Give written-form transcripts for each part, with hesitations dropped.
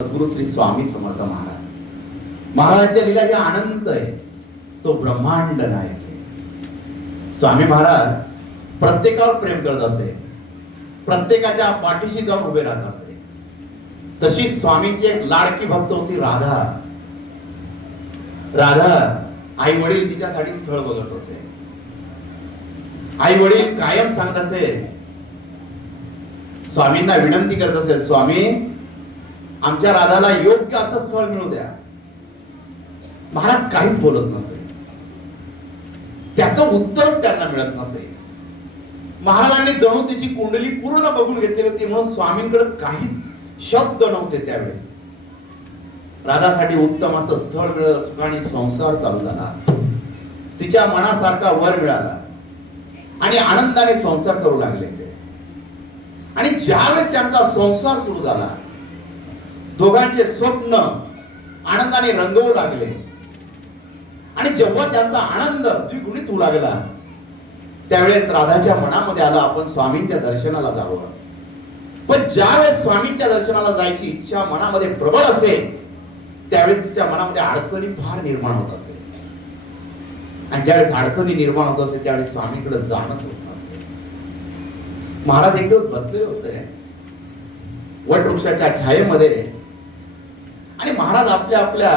सद्गुरु श्री स्वामी समर्थ महाराज महाराजांच्या लीला जे आनंद आहे तो ब्रह्मांड नायक आहे. स्वामी महाराज प्रत्येकावर प्रेम करत असे, प्रत्येकाच्या पाठीशी जाऊन उभे राहत असे. तशी स्वामींची एक लाडकी भक्त होती राधा. राधा आई वडील तिच्यासाठी स्थळ बघत होते. आई वडील कायम सांगत असे, स्वामींना विनंती करत असे, स्वामी आमच्या राधाला योग्य असं स्थळ मिळू द्या. महाराज काहीच बोलत नसे, त्याचं उत्तर त्यांना मिळत नसे. महाराजांनी जणू तिची कुंडली पूर्ण बघून घेतली होती म्हणून स्वामींकडे काहीच शब्द नव्हते. त्यावेळेस राधासाठी उत्तम असं स्थळ मिळालं, सुखाने संसार चालू झाला. तिच्या मनासारखा वर मिळाला आणि आनंदाने संसार करू लागले ते. आणि ज्यावेळेस त्यांचा संसार सुरू झाला, दोघांचे स्वप्न आनंदाने रंगवू लागले. आणि जेव्हा त्यांचा आनंद द्विगुणित होऊ लागला, त्यावेळेस राधाच्या मनामध्ये आलं आपण स्वामींच्या दर्शनाला जावं. पण ज्यावेळेस स्वामींच्या दर्शनाला जायची इच्छा मनामध्ये प्रबळ असेल, त्यावेळेस तिच्या मनामध्ये अडचणी फार निर्माण होत असे. आणि ज्यावेळेस अडचणी निर्माण होत असे त्यावेळेस स्वामींकडे जाणंच होत नसे. महाराज एक दिवस बसलेले होते वटवृक्षाच्या छायेमध्ये आणि महाराज आपल्या आपल्या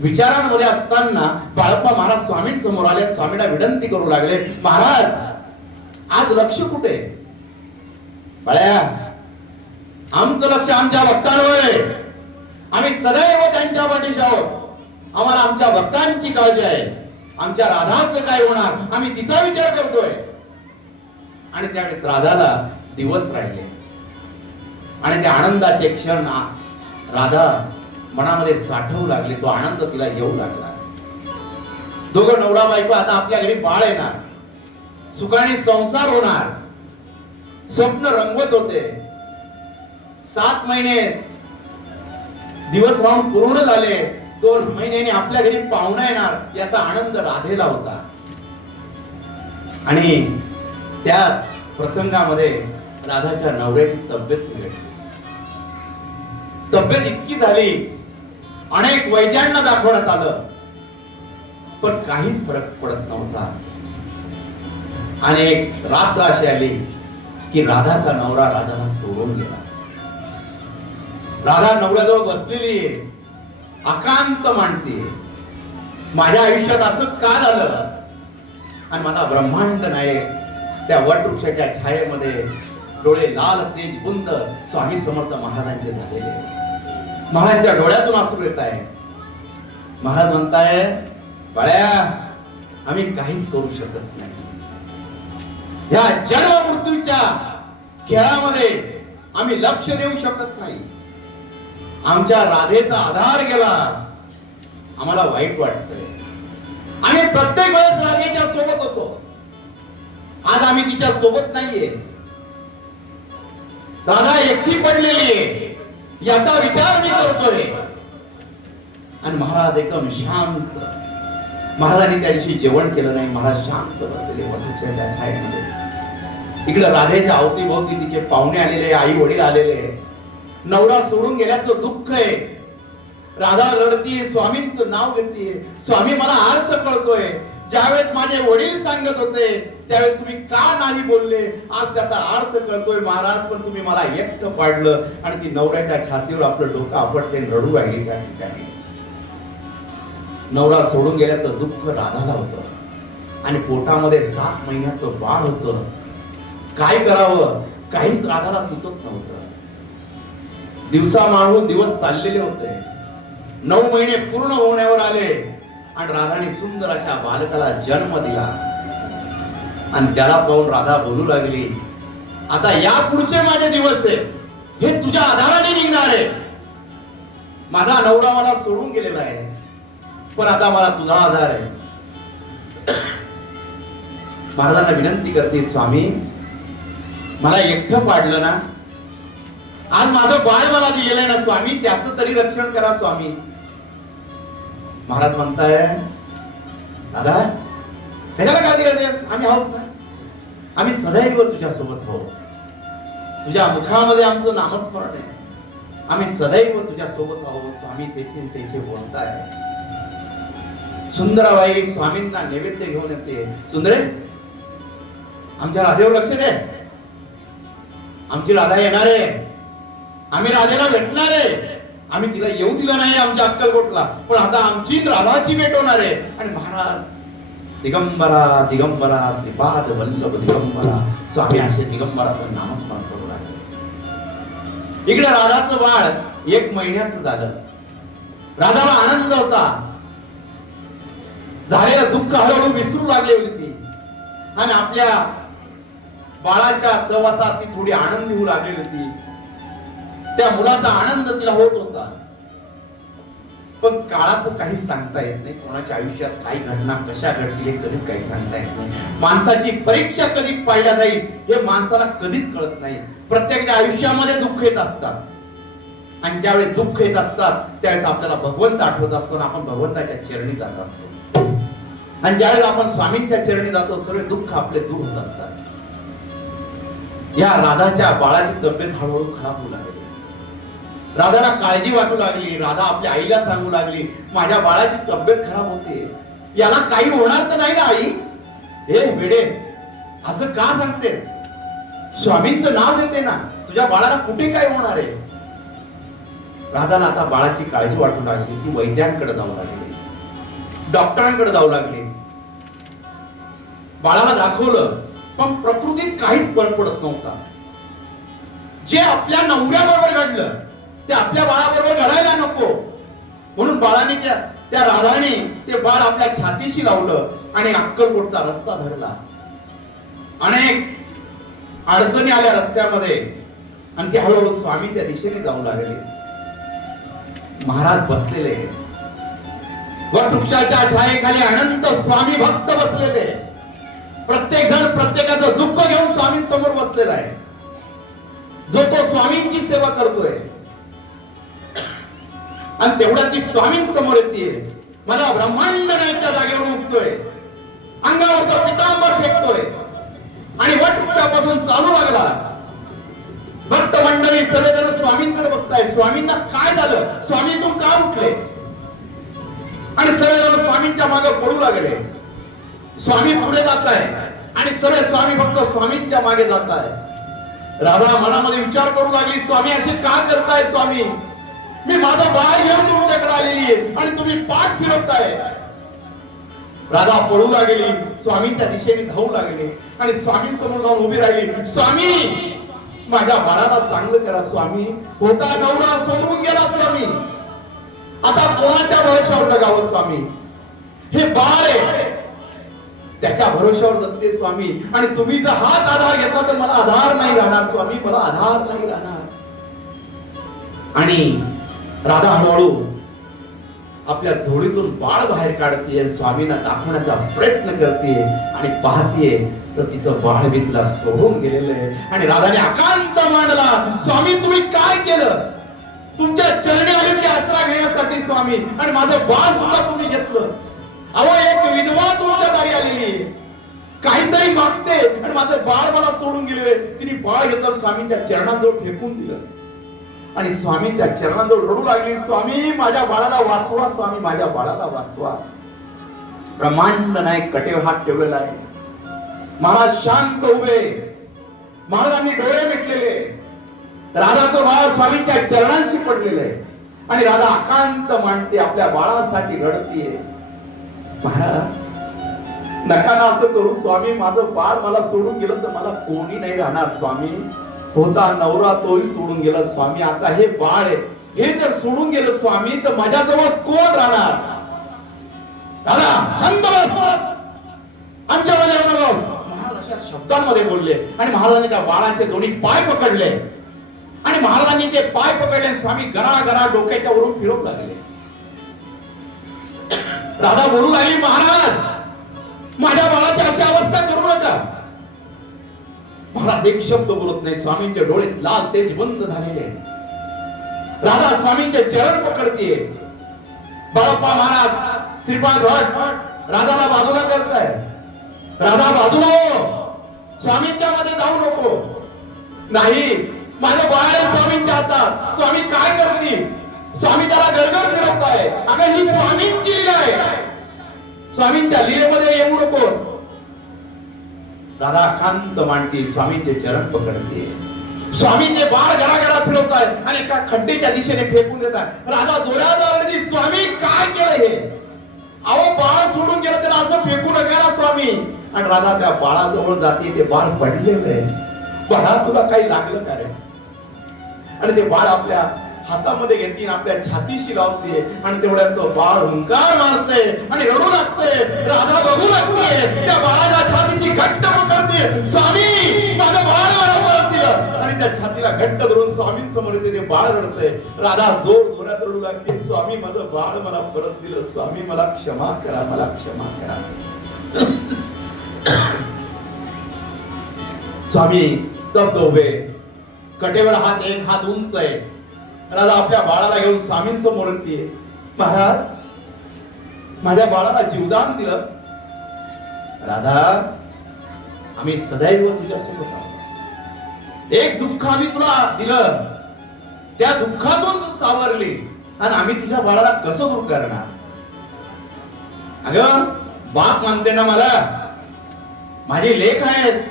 विचारांमध्ये असताना बाळप्पा महाराज स्वामींसमोर आले. स्वामींना विनंती करू लागले, महाराज आज लक्ष कुठे? बाळ्या, आमचं लक्ष आमच्या भक्तांवर आहे. आम्ही सदैव त्यांच्या पाठीशी आहोत. आम्हाला आमच्या भक्तांची काळजी आहे. आमच्या राधाचं काय होणार आम्ही तिचा विचार करतोय. आणि त्यावेळेस राधाला दिवस राहिले आणि त्या आनंदाचे क्षण राधा मनामध्ये साठवू लागले. तो आनंद तिला येऊ लागला. दोघं नवरा बायको आता आपल्या घरी बाळ येणार, सुखाने संसार होणार, स्वप्न रंगवत होते. 7 महिने दिवस राहून पूर्ण झाले. 2 महिन्याने आपल्या घरी पाहुणा येणार याचा आनंद राधेला होता. आणि त्या प्रसंगामध्ये राधाच्या नवऱ्याची तब्येत बिघडली. तब्येत इतकी झाली, अनेक वैद्यांना दाखवण्यात आलं, पण काहीच फरक पडत नव्हता. आणि एक रात्र अशी आली की राधाचा नवरा राधाला सोडून गेला. राधा नवऱ्याजवळ बसलेली आहे, अकांत मांडते, माझ्या आयुष्यात असं का झालं? आणि माझा ब्रह्मांड नायक त्या वटवृक्षाच्या छायेमध्ये डोळे लाल तेज बुंद स्वामी समर्थ महाराजांचे झालेले. महाराजांच्या डोळ्यातून अश्रू येत आहे. महाराज म्हणताय, बाळ्या आम्ही काहीच करू शकत नाही. या जन्म मृत्यूच्या खेळामध्ये आम्ही लक्ष देऊ शकत नाही. आमच्या राधेचा आधार गेला, आम्हाला वाईट वाटतंय. आम्ही प्रत्येक वेळेस राधेच्या सोबत होतो, आज आम्ही तिच्या सोबत नाहीये. राधा एकटी पडलेली आहे याचा विचार मी करतोय. आणि महाराज एकदम शांत. महाराजांनी त्या दिवशी जेवण केलं नाही. महाराज शांत बसलेले वटवृक्षाच्या छायेमध्ये. इकडे राधेच्या अवतीभोवती तिचे पाहुणे आलेले, आई वडील आलेले. नवरा सोडून गेल्याचं दुःख आहे. राधा रडतीये, स्वामींचं नाव घेतीये. स्वामी मला अर्थ कळतोय. ज्यावेळेस माझे वडील सांगत होते त्यावेळेस तुम्ही का नाही बोलले, आज त्याचा अर्थ कळतोय महाराज. पण तुम्ही मला एकटं पाडलं. आणि ती नवऱ्याच्या छातीवर आपलं डोकं आपटते रडू राहिली त्या ठिकाणी. नवरा सोडून गेल्याचं दुःख राधाला होतं आणि पोटामध्ये 7 महिन्याचं बाळ होतं. काय करावं काहीच राधाला सुचत नव्हतं. दिवसा मागून दिवस चाललेले होते. 9 महिने पूर्ण होण्यावर आले आणि राधाने सुंदर अशा बालकाला जन्म दिला. आणि त्याला पाहून राधा बोलू लागली, आता या पुढचे माझे दिवस आहे हे तुझ्या आधाराने निघणार आहे. माझा नवरा मला सोडून गेलेला आहे, पण आता मला तुझा आधार आहे. महाराजांना विनंती करते, स्वामी मला एकटं पाडलं ना, आज माझं बाळ मला दिलेलं आहे ना स्वामी, त्याचं तरी रक्षण करा स्वामी. महाराज म्हणताय, दादा कशाला काळजी करते, आम्ही आहोत ना, आम्ही सदैव तुझ्या सोबत आहोत. तुझ्या मुखामध्ये आमचं नामस्मरण आहे. आम्ही सदैव तुझ्या सोबत आहोत. स्वामी त्याचे बोलताय. सुंदराबाई स्वामींना नैवेद्य घेऊन येते. सुंदरे, आमच्या राधेवर लक्ष दे. आमची राधा येणार आहे. आम्ही राधेला भेटणार आहे. आम्ही तिला येऊ दिलं नाही आमच्या अक्कलकोटला, पण आता आमची राधाची भेट होणार आहे. आणि महाराज दिगंबरा दिगंबरा श्रीपाद वल्लभ दिगंबरा, स्वामी असे दिगंबराचं नामस्मरण करू लागले. इकडे राधाचं बाळ 1 महिन्याचं झालं. राधाला आनंद होता. झालेलं दुःख हळूहळू विसरू लागली होती ती, आणि आपल्या बाळाच्या सहवासात ती थोडी आनंदी होऊ लागलेली होती. त्या मुलाचा आनंद तिला होत होता. पण काळाचं काही सांगता येत नाही. कोणाच्या आयुष्यात काही घटना कशा घडतील हे कधीच काही सांगता येत नाही. माणसाची परीक्षा कधी पाहिल्या जाईल हे माणसाला कधीच कळत नाही. प्रत्येकाच्या आयुष्यामध्ये दुःख येत असतात, आणि ज्यावेळेस दुःख येत असतात त्यावेळेस आपल्याला भगवंत आठवत असतो, आणि आपण भगवंताच्या चरणी जात असतो. आणि ज्यावेळेस आपण स्वामींच्या चरणी जातो सगळे दुःख आपले दूर होत असतात. या राधाच्या बाळाची तब्येत हळूहळू खराब होऊ लागली. राधाला काळजी वाटू लागली. राधा आपल्या आईला सांगू लागली, माझ्या बाळाची तब्येत खराब होते, याला काही होणार तर नाही ना आई? हे वेडे, असं का सांगतेस? स्वामींचं नाव घेते ना, तुझ्या बाळाला कुठे काय होणार आहे? राधाला आता बाळाची काळजी वाटू लागली. ती वैद्यांकडे जाऊ लागली, डॉक्टरांकडे जाऊ लागली. बाळाला दाखवलं, पण प्रकृतीत काहीच फरक पडत नव्हता. जे आपल्या नवऱ्याबरोबर घडलं ते आपल्या बाळाबरोबर घडायला नको, म्हणून बाळाने त्या राधाने ते बाळ आपल्या छातीशी लावलं आणि अक्कलकोटचा रस्ता धरला. अनेक अडचणी आल्या रस्त्यामध्ये, आणि ते हळूहळू स्वामीच्या दिशेने जाऊ लागले. महाराज बसलेले वटवृक्षाच्या छायेखाली अनंत स्वामी भक्त बसलेले. प्रत्येक जण प्रत्येकाचं दुःख घेऊन स्वामी समोर बसलेला आहे. जो तो स्वामींची सेवा करतोय, आणि तेवढ्या ती स्वामी समोर येते. मला ब्रह्मांड नाहीच्या जागेवर उठतोय, अंगावरचा पितांबर फेकतोय, आणि वटवृक्षापासून चालू लागला. भक्त मंडळी सर्वजण स्वामींकडे बघताय. स्वामींना काय झालं? स्वामी तू का उठले? आणि सर्वजण स्वामींच्या मागे पडू लागले. स्वामी पुढे जात आहे, आणि सर्व स्वामी भक्त स्वामींच्या मागे जात आहे. राधा मनामध्ये विचार करू लागली, स्वामी असे का करताय? स्वामी, मी माझा बाळ घेऊन तुमच्याकडे आलेली आहे, आणि तुम्ही पाठ फिरवताय. राधा पळू लागली, स्वामींच्या दिशेने धावू लागली, आणि स्वामी समोर जाऊन उभी राहिली. स्वामी, माझ्या बाळाला चांगलं करा. स्वामी, होता नवरा सोडून गेला. स्वामी, आता कोणाच्या भरोशावर जगावं? स्वामी, हे बाळ आहे, त्याच्या भरोशावर जगते. स्वामी, आणि तुम्ही जर हाच आधार घेतला तर मला आधार नाही राहणार. स्वामी, मला आधार नाही राहणार. आणि राधा हळूहळू आपल्या झोळीतून बाळ बाहेर काढते, स्वामींना दाखवण्याचा प्रयत्न करते, आणि पाहते तर तिचं बाळ बी तिला सोडून गेलेलं आहे. आणि राधाने आकांत मांडला, स्वामी तुम्ही काय केलं? तुमच्या चरणी आले की आसरा घेण्यासाठी स्वामी, आणि माझं बाळ सुद्धा तुम्ही घेतलं. अहो, एक विधवा तुमच्या दारी आलेली आहे, काहीतरी मागते, आणि माझं बाळ मला सोडून गेले. तिने बाळ घेतलं, स्वामींच्या चरणाजवळ फेकून दिलं, आणि स्वामींच्या चरणाजवळ रडू लागली, स्वामी माझ्या बाळाला वाचवा. स्वामी, माझ्या बाळाला वाचवा. ब्रह्मांड नायक कटेवर हात ठेवलेला आहे. महाराज शांत उभे, महाराजांनी डोळे मिटलेले. राधाचं बाळ स्वामींच्या चरणांशी पडलेलं आहे, आणि राधा आकांत मांडते, आपल्या बाळासाठी रडतीये. महाराज, नका ना असं करू. स्वामी, माझं बाळ मला सोडून गेलं तर मला कोणी नाही राहणार. स्वामी, होता नवरा तोही सोडून गेला. स्वामी, आता हे बाळ आहे, हे जर सोडून गेलं स्वामी तर माझ्याजवळ कोण राहणार? दादा शांत बस, आमच्यामध्ये येऊ नकोस. महाराज अशा शब्दांमध्ये बोलले, आणि महाराजांनी त्या बाळाचे दोन्ही पाय पकडले, आणि महाराजांनी ते पाय पकडले. स्वामी गरा गरा डोक्याच्या वरून फिरवू लागले. राधा बोलू लागली, महाराज माझ्या बाळाची अशी अवस्था करू नका. महाराज एक शब्द बोलत नाही. स्वामींचे डोळे लाल तेज बंद झालेले. राधा स्वामींचे चरण पकडतीये. बाळप्पा महाराज श्रीपाद भट राधाला बाजूला करताय. राधा बाजूला हो, स्वामींच्या मध्ये जाऊ नको. नाही, माझं बाळ आहे स्वामींच्या हातात, स्वामी काय करतील? स्वामी त्याला गरगर फिरवताय. अगं ही स्वामींची लीला आहे. स्वामींच्या लीलेमध्ये येऊ नकोस. राधा कांत मांडती, स्वामींचे चरण पकडते. स्वामी ते बाळ घराघरा फिरवताय आणि एका खड्डेच्या दिशेने फेकून देतात. राधा जोरात ओरडते, स्वामी काय केलं हे? अहो बाळ सोडून गेलं, त्याला असं फेकू नका ना स्वामी. आणि राधा त्या बाळाजवळ जाते. ते बाळ पडलेलं आहे. बाळा तुला काही लागलं का रे? आणि ते बाळ आपल्या हातामध्ये घेते, आपल्या छातीशी लावते आणि तेवढ्यात तो बाळ हुंकार मारते आणि रडू लागते. राधा बघू लागते, त्या बाळाच्या छातीशी घट्ट पकडते. स्वामी माझं बाळ मला परत दिलं. आणि त्या छातीला घट्ट धरून स्वामी समोर येते. ते बाळ रडते. राधा जोर जोरात रडू लागते, स्वामी माझं बाळ मला परत दिलं. स्वामी मला क्षमा करा, मला क्षमा करा. स्वामी स्तब्ध उभे, कटेवर हात, एक हात उंच आहे. राधा आपल्या बाळाला घेऊन स्वामींसमोर येते. महाराज माझ्या बाळाला जीवदान दिलं. राधा आम्ही सदैव तुझ्यासोबत आहोत. एक दुःख आम्ही तुला दिलं, त्या दुःखातून तू सावरली आणि आम्ही तुझ्या बाळाला कसं दूर करणार? अगं बाप मानते ना मला, माझी लेक आहेस.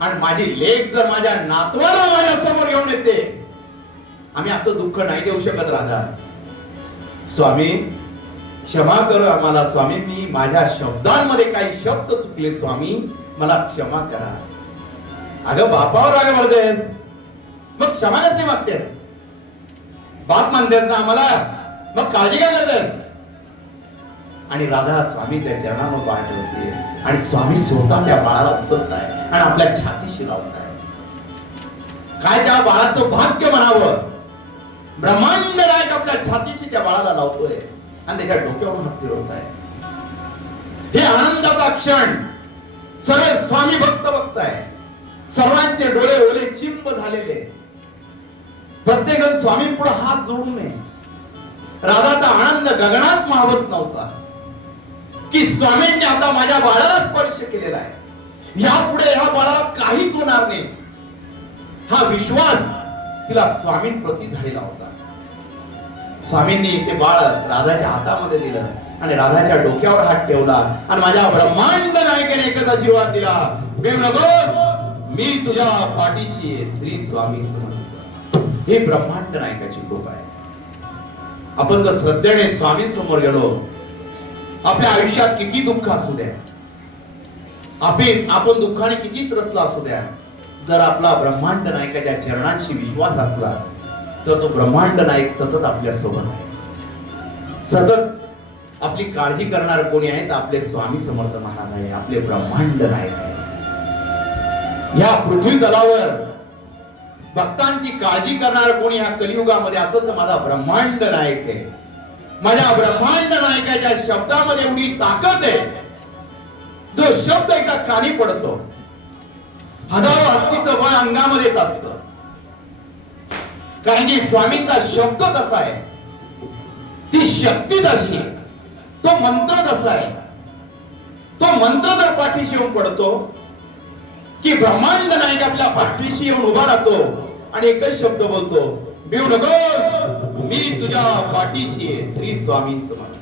आणि माझी लेक जर माझ्या नातवाला माझ्या समोर घेऊन येते, आम्ही असं दुःख नाही देऊ शकत. राधा स्वामी क्षमा कर आम्हाला. स्वामी मी माझ्या शब्दांमध्ये काही शब्द चुकले, स्वामी मला क्षमा करा. अगं बापावर राग भरतेस, मग क्षमा कसली मागतेस? बाप मानतेस ना आम्हाला, मग काळजी काय करतेस? आणि राधा स्वामीच्या चरणांवर पाय ठेवते आणि स्वामी स्वतः त्या बाळाला उचलताय आणि आपल्या छातीशी लावताय. काय त्या बाळाचं भाग्य म्हणावं. ब्रह्मांड नायक आपल्या छातीशी त्या बाळाला लावतोय आणि त्याच्या डोक्यावर हात फिरवताय. हे आनंदाचा क्षण सर्व स्वामी भक्त बघताय. सर्वांचे डोळे ओले चिंब झालेले. प्रत्येक जण स्वामी पुढे हात जोडू नये. राधाचा आनंद गगनात मावत नव्हता की स्वामींनी आता माझ्या बाळाला स्पर्श केलेला आहे. यापुढे ह्या बाळाला काहीच होणार नाही, हा विश्वास तिला स्वामींप्रती झालेला होता. स्वामींनी ते बाळ राधाच्या हातामध्ये दिलं आणि राधाच्या डोक्यावर हात ठेवला आणि माझ्या ब्रह्मांड नायकाने एकच आशीर्वाद दिला, भिवू नकोस, मी तुझ्या पाठीशी आहे. श्री स्वामी समर्थ. हे ब्रह्मांड नायकाची कृपा आहे. आपण जर श्रद्धेने स्वामी समोर गेलो, आपल्या आयुष्यात किती दुःख असू द्या, आपण दुःखाने किती त्रसला असू द्या, जर आपला ब्रह्मांड नायकाच्या चरणांशी विश्वास असला तर तो ब्रह्मांड नायक सतत आपल्या सोबत आहे. सतत आपली काळजी करणार कोणी आहे तर आपले स्वामी समर्थ महाराज आहे, आपले ब्रह्मांड नायक आहे. या पृथ्वी तलावर भक्तांची काळजी करणार कोणी ह्या कलियुगामध्ये असेल तर माझा ब्रह्मांड नायक आहे. माझ्या ब्रह्मांड नायकाच्या शब्दामध्ये एवढी ताकद आहे, जो शब्द एकदा कानी पडतो हजारो हत्तीचं बळ अंगामध्ये येत असतं. कारण की स्वामींचा शब्द तसा आहे, ती शक्ती तशी आहे, तो मंत्र तसा आहे. तो मंत्र जर पाठीशी येऊन पडतो की ब्रह्मांड नायक आपल्या पाठीशी येऊन उभा राहतो आणि एकच शब्द बोलतो, भिवू नकोस, मी तुझ्या पाठीशी आहे. श्री स्वामी समर्थ.